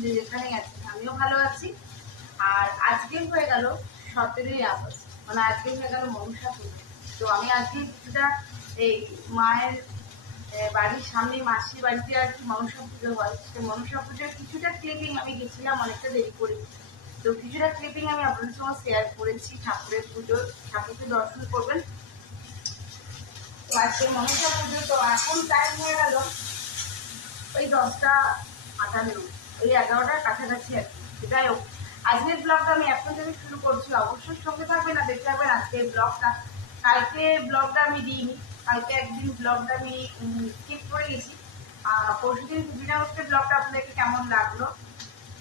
যে যেখানেই আছেন আমিও ভালো আছি। আর আজকে হয়ে গেল সতেরোই আগস্ট মানে আজকে হয়ে গেল মনসা পুজো তো আমি আজকে কিছুটা এই মায়ের বাড়ির সামনে, মাসির বাড়িতে আর কি মনসা পুজো হয়। সেই মনসা পুজোর কিছুটা ক্লিপিং আমি গেছিলাম, অনেকটা দেরি করে। তো কিছুটা ক্লিপিং আমি আপনাদের সঙ্গে শেয়ার করেছি ঠাকুরের পুজো। ঠাকুরকে দর্শন করবেন। তো আজকে মনসা পুজো, তো এখন টাইম হয়ে গেল ওই দশটা আটান্ন ওই এগারোটার কাছাকাছি আর কি। যাই হোক, আজকের ব্লগটা আমি এখন থেকে শুরু করছি। অবশ্যই সঙ্গে থাকবেন না দেখতে থাকবেন আজকের ব্লগটা কালকে ব্লগটা আমি দিইনি, কালকে একদিন ব্লগটা আমি স্কিপ করে গেছি। পরশু দিন দিনাবস্তের ব্লগটা আপনাদেরকে কেমন লাগল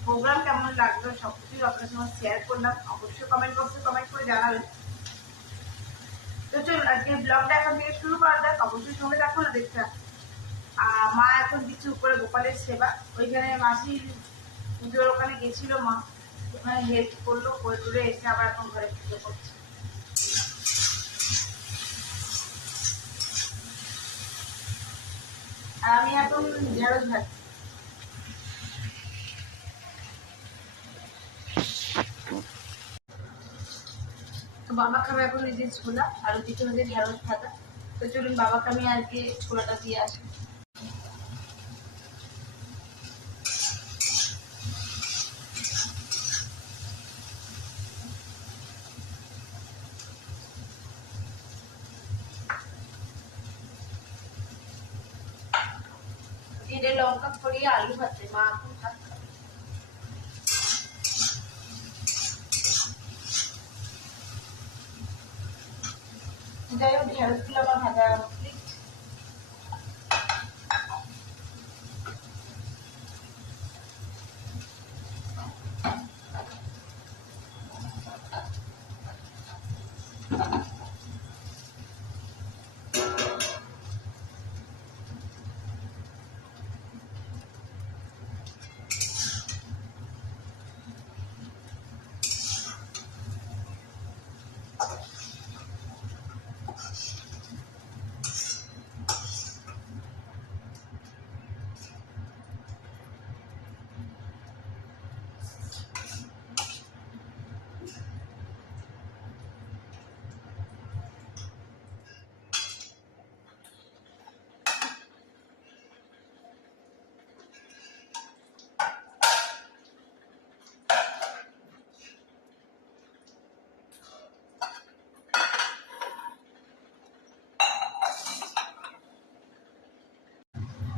প্রোগ্রাম কেমন লাগল সব কিছুই আপনার সঙ্গে শেয়ার করলাম। অবশ্যই কমেন্ট বক্সে কমেন্ট করে জানাবেন। তো চলুন আজকে ব্লগটা এখন থেকে শুরু করা যাক। অবশ্যই সঙ্গে থাকুন দেখতে মা এখন দিচ্ছে উপরে গোপালের সেবা। ওইখানে মাসির পুজোর ওখানে গেছিল মা। ওখানে হেল্প করল, করে টুরে এসে আবার এখন ঘরে পুজো করছে। আর আমি এখন ঢেঁড়স ভাজছি তো বাবা খাবে এখন এই যে ছোলা আর ওদিকে হচ্ছে ঢেঁড়স ভাজা। তো চলুন বাবাকে আমি আজকে ছোলাটা দিয়ে আসি। জিরে লঙ্কা ছড়িয়ে আলু ভাজছে মা এখন ভাত খাবে যাই হোক ঢেঁড়সগুলো আমার ভাজা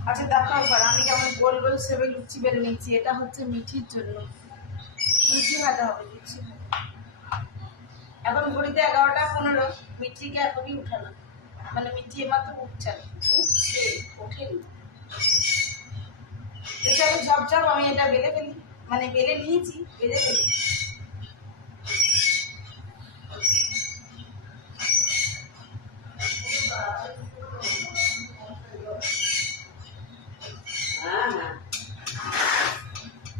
আচ্ছা দেখো একবার, আমি কেমন গোল গোল সেবে লুচি বেড়ে নিচ্ছি এটা হচ্ছে মিঠির জন্য। লুচি ভাজা হবে, লুচি। এখন ঘড়িতে এগারোটা পনেরো, মিঠিকে এখনই উঠানো। মানে মিঠি এমাত্র উঠছে উঠছে, ওঠেনি। এটা আমি ঝপঝপ, আমি এটা বেলে ফেলি। মানে বেলে নিয়েছি, বেলে ফেলি।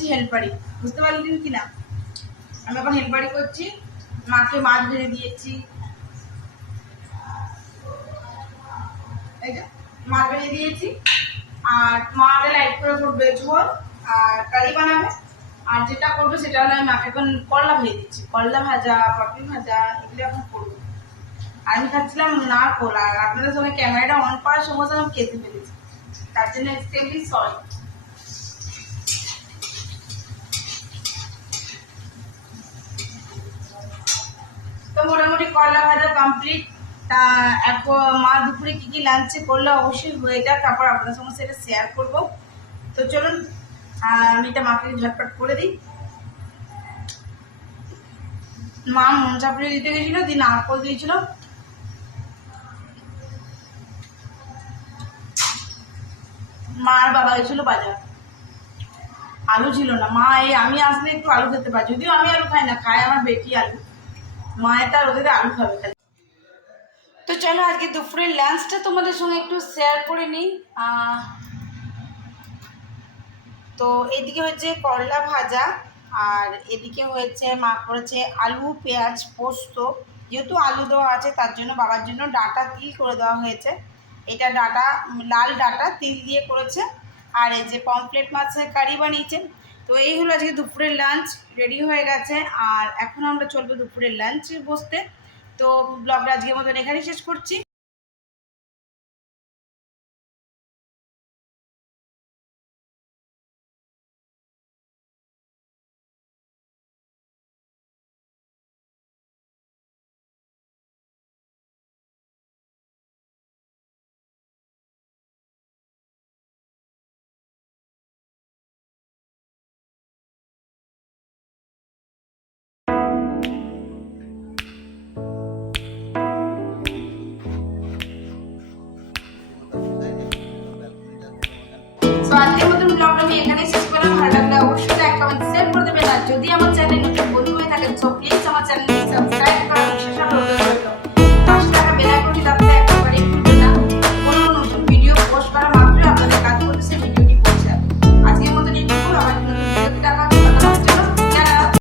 তো পাথরের বুঝতে পারলেন কি না আমি এখন হেল্পারি করছি, মাকে মাছ ভেজে দিয়েছি। মাছ ভেজে দিয়েছি। আর মাকে লাইট করে করবে ঝোল আর কারি বানাবে। আর যেটা করবে সেটা হলো আমি মাকে এখন করলা ভেজে দিচ্ছি। করলা ভাজা পটল ভাজা, এগুলো এখন করব। আমি খাচ্ছিলাম না কোলা। আর আপনাদের সঙ্গে ক্যামেরাটা অন করার সময় আমি খেতে ফেলেছি তার জন্য এক্সট্রিমলি সরি তো মোটামুটি করলা ভাজা কমপ্লিট তা এখন মা দুপুরে কি কি লাঞ্চে করলে অবশ্যই হয়ে যাক, তারপর আপনার সঙ্গে সেটা শেয়ার করব। তো চলুন আমি এটা মাকে ঝটপট করে দিই। মা মন চাপড়ে দিতে গেছিল, দিয়ে নারকল দিয়েছিল। মা আর বাবা গেছিল বাজার। আলু ছিল না। মা, এই আমি আসলে একটু আলু খেতে পারি, যদিও আমি আলু খাই না খাই আমার বেটি আলু। মায়ের তার ওদের আলু খাবে খালি। তো চলো আজকে দুপুরের লাঞ্চটা তোমাদের সঙ্গে একটু শেয়ার করে নিই। তো এদিকে হচ্ছে করলা ভাজা, আর এদিকে হয়েছে, মা করেছে আলু, পেঁয়াজ, পোস্ত। যেহেতু আলু দেওয়া আছে, তার জন্য বাবার জন্য ডাটা তিল করে দেওয়া হয়েছে। এটা ডাটা, লাল ডাটা তিল দিয়ে করেছে। আর এই যে পমফ্লেট মাছের কারি বানিয়েছে তো এই হলো আজকে দুপুরের লাঞ্চ রেডি হয়ে গেছে। আর এখন আমরা চলবো দুপুরের লাঞ্চ বসতে। তো ব্লগটা আজকের মতন এখানেই শেষ করছি।